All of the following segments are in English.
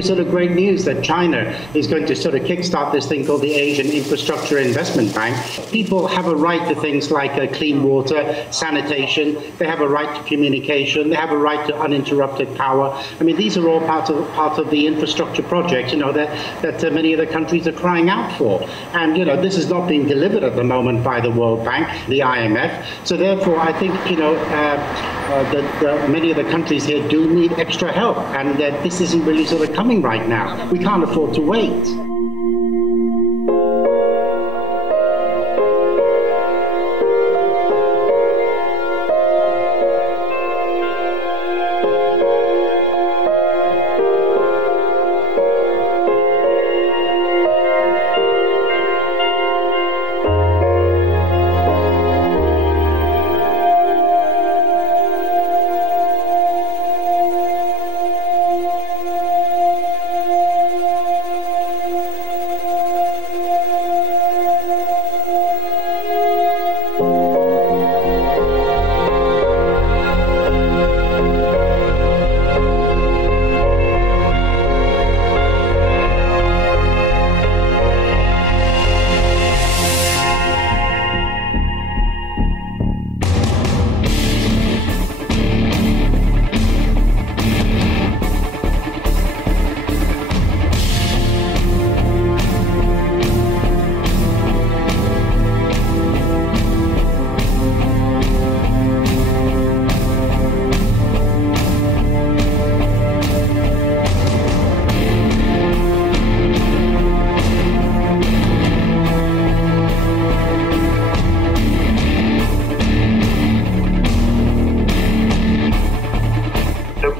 actually sort of great news that China is going to sort of kickstart this thing called the Asian Infrastructure Investment Bank. People have a right to things like clean water, sanitation. They have a right to communication. They have a right to uninterrupted power. I mean, these are all part of the infrastructure projects, that many of the countries are crying out for. And, this is not being delivered at the moment by the World Bank, the IMF. So therefore, I think, that many of the countries here do need extra help, and that this isn't really sort of coming right now. We can't afford to wait.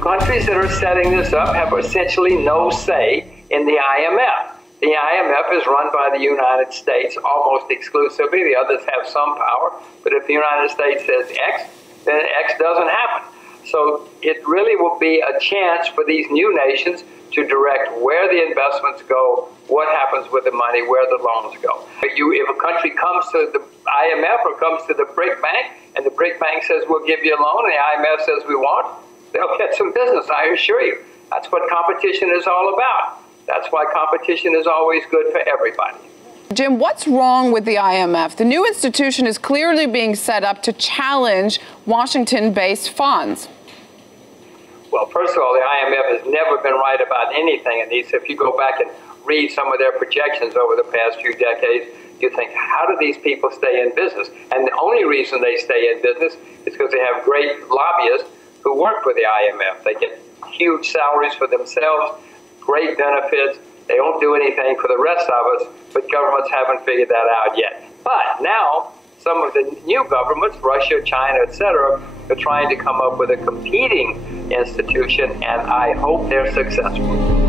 Countries that are setting this up have essentially no say in the IMF. The IMF is run by the United States almost exclusively. The others have some power, but if the United States says X, then X doesn't happen. So it really will be a chance for these new nations to direct where the investments go, what happens with the money, where the loans go. If a country comes to the IMF or comes to the BRIC Bank, and the BRIC Bank says we'll give you a loan, and the IMF says we won't, they'll get some business, I assure you. That's what competition is all about. That's why competition is always good for everybody. Jim, what's wrong with the IMF? The new institution is clearly being set up to challenge Washington-based funds. Well, first of all, the IMF has never been right about anything in these. If you go back and read some of their projections over the past few decades, you think, how do these people stay in business? And the only reason they stay in business is because they have great lobbyists who work for the IMF. They get huge salaries for themselves, great benefits. They don't do anything for the rest of us, but governments haven't figured that out yet. But now, some of the new governments, Russia, China, etc., are trying to come up with a competing institution, and I hope they're successful.